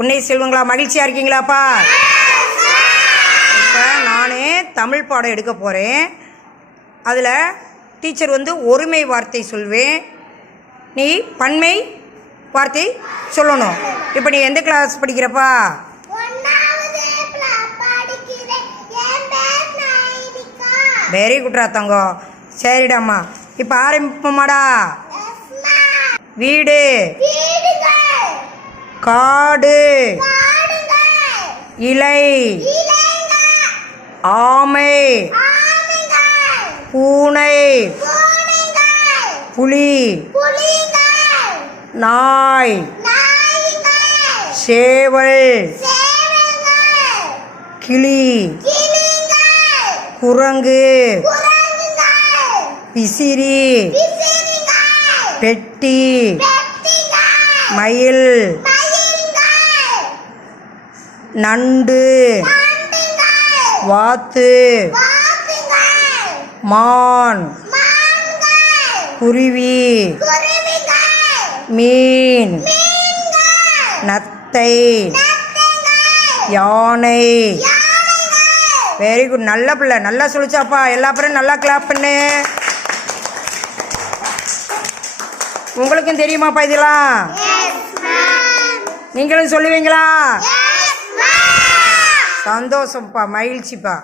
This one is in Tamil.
உன்னை செல்வங்களா, மகிழ்ச்சியாக இருக்கீங்களாப்பா? இப்போ நானே தமிழ் பாடம் எடுக்க போகிறேன். அதில் டீச்சர் ஒருமை வார்த்தை சொல்வேன், நீ பன்மை வார்த்தை சொல்லணும். இப்போ நீ எந்த கிளாஸ் படிக்கிறப்பா? வெரி குட்ரா தங்கம். சரிடாம்மா, இப்போ ஆரம்பிப்போமாடா. வீடு, காடு, இலை, ஆமை, பூனை, புலி, நாய், சேவல், கிளி, குரங்கு, விசிறி, பெட்டி, மயில், நண்டு, வாத்து, மான், குருவி, மீன், நத்தை, யானை. வெரி குட், நல்ல பிள்ளை, நல்லா சொல்லிச்சாப்பா. எல்லா பேரும் நல்லா கிளாப் பண்ணு. உங்களுக்கும் தெரியுமாப்பா இதெல்லாம்? நீங்களும் சொல்லுவீங்களா? சந்தோஷம்ப்பா, மகிழ்ச்சிப்பா.